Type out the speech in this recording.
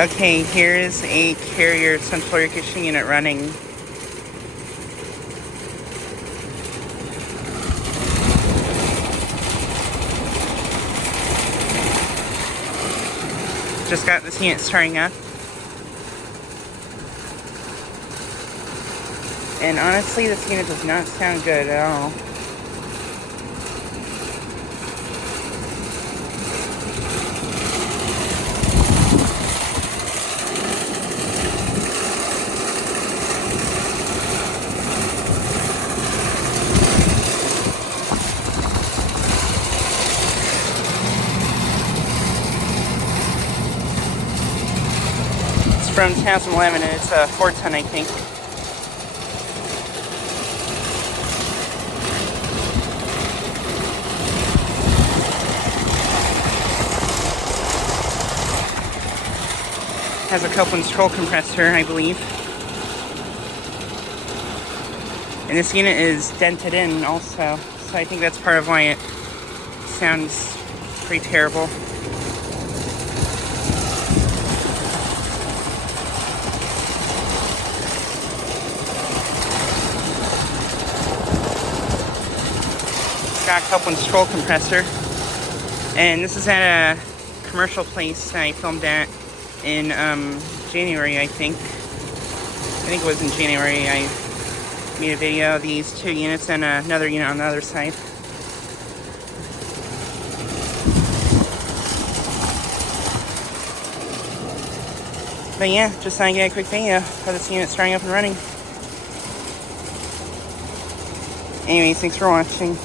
Okay, here is a Carrier central air conditioning unit running. Just got this unit starting up. And honestly, this unit does not sound good at all. From 2011, and it's a 4-ton, I think. Has a Copeland's troll compressor, I believe. And this unit is dented in also, so I think that's part of why it sounds pretty terrible. Got Copeland's troll compressor, and this is at a commercial place I filmed at in January, I think it was in January. I made a video of these two units and another unit on the other side. But yeah, just thought I'd get a quick video of this unit starting up and running. Anyways, thanks for watching.